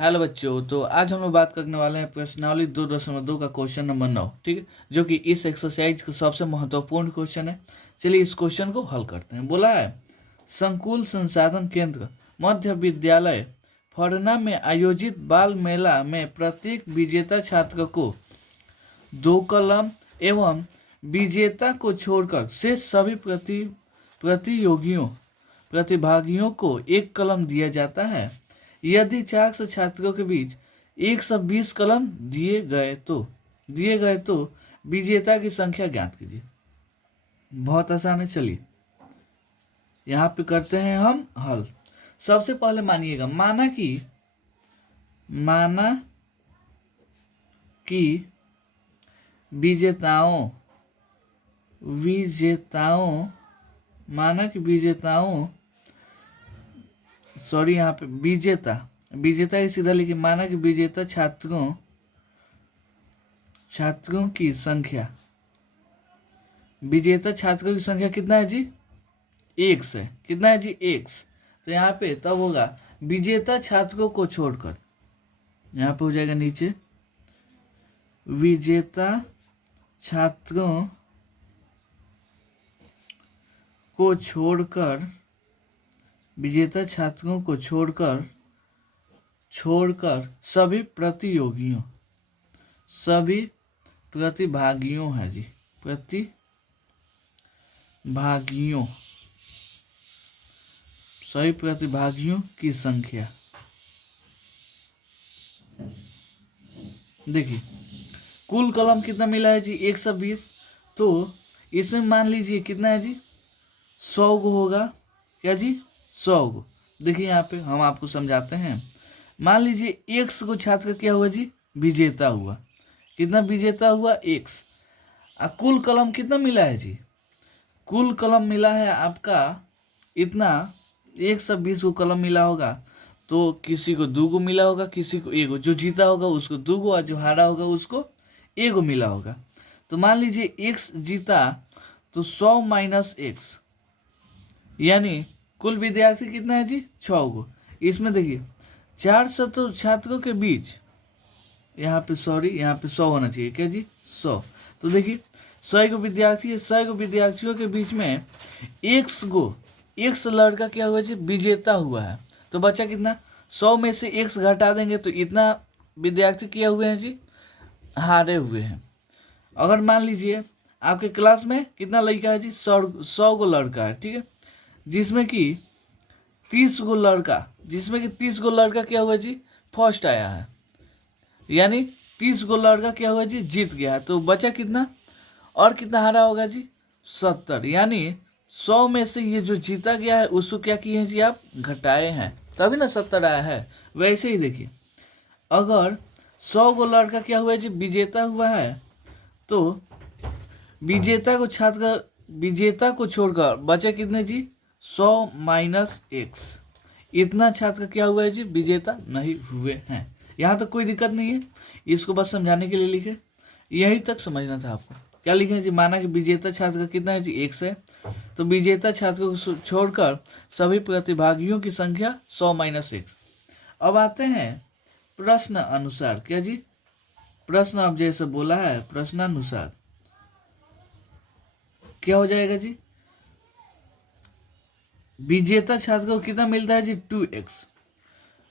Hello बच्चों, तो आज हम लोग बात करने वाले हैं प्रश्नावली 2.2 का क्वेश्चन नंबर 9। ठीक है, जो कि इस एक्सरसाइज का सबसे महत्वपूर्ण क्वेश्चन है। चलिए इस क्वेश्चन को हल करते हैं। बोला है, संकुल संसाधन केंद्र मध्य विद्यालय फरना में आयोजित बाल मेला में प्रत्येक विजेता छात्र को 2 कलम एवं विजेता को छोड़कर शेष सभी प्रतिभागियों को 1 कलम दिया जाता है। यदि 400 छात्रों के बीच 120 कलम दिए गए तो विजेता की संख्या ज्ञात कीजिए। बहुत आसान है। चलिए यहाँ पे करते हैं हम हल। सबसे पहले मानिएगा, माना कि विजेताओं सॉरी, यहाँ पे विजेता ही सीधा लिखिए। माना कि विजेता छात्रों की संख्या कितना है जी? 1 है। कितना है जी? 1। तो यहाँ पे तब होगा विजेता छात्रों को छोड़कर, यहाँ पे हो जाएगा नीचे विजेता छात्रों को छोड़कर सभी प्रतिभागियों है जी, सभी प्रतिभागियों की संख्या। देखिए कुल कलम कितना मिला है जी? 120। तो इसमें मान लीजिए कितना है जी? 100 गो होगा। क्या जी? 100 गो। देखिए यहाँ पे हम आपको समझाते हैं। मान लीजिए 100 गो छात्र क्या हुआ जी? विजेता हुआ। कितना विजेता हुआ? 100। कुल कलम कितना मिला है जी? कुल कलम मिला है आपका इतना 120 को कलम मिला होगा। तो किसी को 2 गो मिला होगा, किसी को 1 गो। जो जीता होगा उसको 2 गो और जो हारा होगा उसको 1 गो मिला होगा। तो मान लीजिए 1 जीता तो 100 माइनस 1, यानी कुल विद्यार्थी कितना है जी? 6 गो। इसमें देखिए 400 छात्रों के बीच, यहाँ पे 100 होना चाहिए। क्या जी? 100। तो देखिए 100 गो विद्यार्थी है। 100 गो विद्यार्थियों के बीच में 1 लड़का क्या हुआ जी? विजेता हुआ है। तो बच्चा कितना? 100 में से 1 घटा देंगे तो इतना विद्यार्थी क्या हुए हैं जी? हारे हुए हैं। अगर मान लीजिए आपके क्लास में कितना लड़का है जी? 100 गो लड़का है। ठीक है, जिसमें कि 30 गो लड़का क्या हुआ जी? फर्स्ट आया है, यानी 30 गो लड़का क्या हुआ जी? जीत गया है। तो बचा कितना? और कितना हारा होगा जी? 70। यानी 100 में से ये जो जीता गया है उसको क्या किए हैं जी? आप घटाए हैं, तभी ना 70 आया है। वैसे ही देखिए, अगर 100 गो लड़का क्या हुआ जी? विजेता हुआ है, तो विजेता को छोड़कर बचे कितने जी? 100 माइनस 1। इतना छात्र क्या हुआ है जी? विजेता नहीं हुए हैं। यहाँ तक कोई दिक्कत नहीं है, इसको बस समझाने के लिए लिखे। यही तक समझना था आपको। क्या लिखे हैं जी? माना कि विजेता छात्र का कितना है जी? 1 है। तो विजेता छात्रों को छोड़कर सभी प्रतिभागियों की संख्या 100 माइनस 1। अब आते हैं प्रश्न अनुसार। क्या जी? प्रश्न अब जैसे बोला है, प्रश्नानुसार क्या हो जाएगा जी? विजेता छात्र को कितना मिलता है जी? 2x।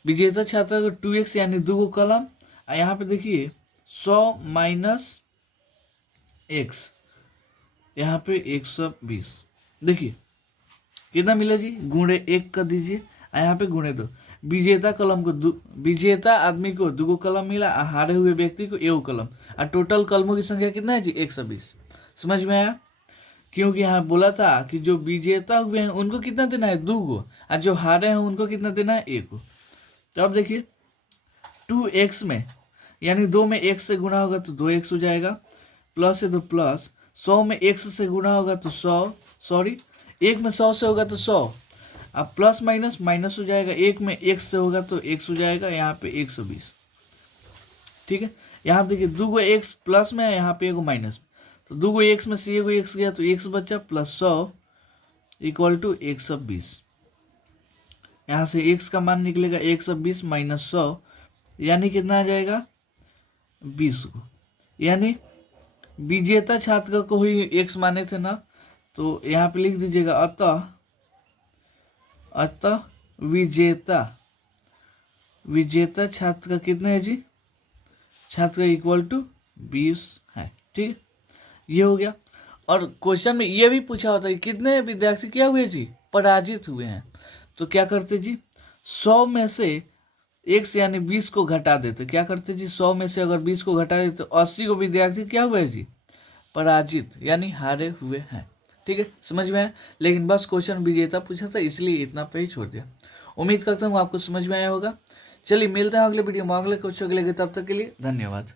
विजेता छात्र को 2x यानी 2 गो कलम। यहाँ पे देखिए 100 माइनस x, यहाँ पे 120। देखिए कितना मिला जी? गुणे 1 कर दीजिए, यहाँ पे गुणे 2। विजेता आदमी को 2 गो कलम मिला, हारे हुए व्यक्ति को 1 कलम। और टोटल कलमों की संख्या कितना है जी? 120। समझ में आया? क्योंकि यहाँ बोला था कि जो विजेता हुए हैं उनको कितना देना है? 2 गो, और जो हारे हैं उनको कितना देना है? 1 गो। तो अब देखिए 2x में, यानी 2 में x से गुणा होगा तो 2x हो जाएगा, प्लस है तो प्लस। 100 में x से गुणा होगा तो 100, सॉरी 1 में 100 से होगा तो 100। अब प्लस माइनस माइनस हो जाएगा। 1 में x से होगा तो x हो जाएगा, यहाँ पे 120। ठीक है, यहाँ पे देखिए 2 गो x प्लस में है, यहाँ पे 1 गो माइनस। तो 2 गो x में से 1 गो x गया तो x बचा, प्लस 100 इक्वल टू 120। यहाँ से x का मान निकलेगा 120 माइनस 100 यानी कितना आ जाएगा 20 को। यानी विजेता छात्र को ही x माने थे ना, तो यहाँ पे लिख दीजिएगा अतः विजेता छात्र का कितना है जी, छात्र का इक्वल टू 20 है। ठीक है, ये हो गया। और क्वेश्चन में ये भी पूछा होता है कि कितने विद्यार्थी क्या हुए जी, पराजित हुए हैं। तो क्या करते जी, 100 में से x यानी 20 को घटा देते। क्या करते जी, 100 में से अगर 20 को घटा देते तो 80 को विद्यार्थी क्या हुए जी, पराजित यानी हारे हुए हैं। ठीक है, समझ में आया। लेकिन बस क्वेश्चन विजेता पूछा था इसलिए इतना पे ही छोड़ दिया। उम्मीद करता हूँ आपको समझ में आया होगा। चलिए मिलते हैं अगले वीडियो में अगले क्वेश्चन के लिए, तब तक के लिए धन्यवाद।